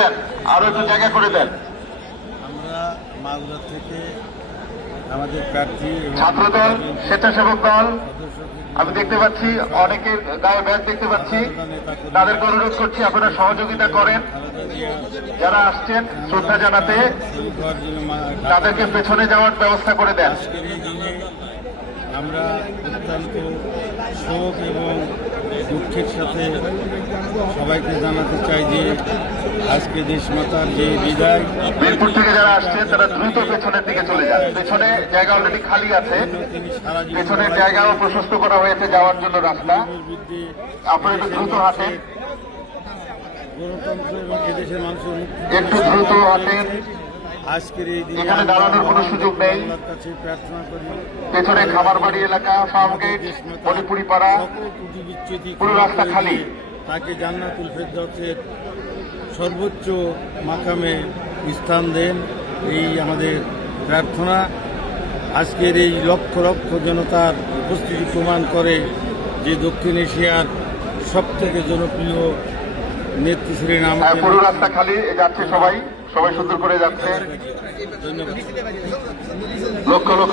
দেন, আরো একটু জায়গা করে দেন। আমরা মাগুরা থেকে আমাদের প্রার্থী ছাত্রদল, স্বেচ্ছাসেবক দল, আমি দেখতে পাচ্ছি অনেকের গায়ে ব্যাগ দেখতে পাচ্ছি। তাদেরকে অনুরোধ করছি আপনারা সহযোগিতা করেন। যারা আসছেন শ্রদ্ধা জানাতে তাদেরকে পেছনে যাওয়ার ব্যবস্থা করে দেন। আজকের এই দিনে আমরা অত্যন্ত শোক এবং দুঃখের সাথে সবাইকে জানাতে চাই যে আজকে দেশমাতার যে বিদায়, মিরপুর থেকে যারা আসছেন তারা দ্রুত পেছনের দিকে চলে যান। পেছনে জায়গা অলরেডি খালি আছে, তিনি সারা জীবন পেছনের জায়গাও প্রশস্ত করা হয়েছে যাওয়ার জন্য রাস্তা। বিরুদ্ধে আপনারা একটু দ্রুত হাঁটেন, গণতন্ত্র এবং এদেশের মানুষের মুক্তি একটু দ্রুত হাঁটেন। আজকের এই দিনে এখানে দাঁড়ানোর কোনো সুযোগ নেই। আল্লাহর কাছে প্রার্থনা করি পেছনে খামারবাড়ি এলাকা, ফার্মগেট, মণিপুরি পাড়া, সকল ত্রুটি বিচ্যুতি পুরো রাস্তা ক্ষমা করে খালি। দিয়ে তাকে জান্নাতুল ফেরদৌসের সর্বোচ্চ মাকামে স্থান দেন, এই আমাদের প্রার্থনা। আজকের এই লক্ষ লক্ষ জনতার উপস্থিতি প্রমাণ করে যে দক্ষিণ এশিয়ার সবথেকে জনপ্রিয় নেত্রী ছিলেন আমাদের। পুরো রাস্তা খালি যাচ্ছে, সবাই সবাই সুন্দর করে যাচ্ছে। ধন্যবাদ। লক্ষ লক্ষ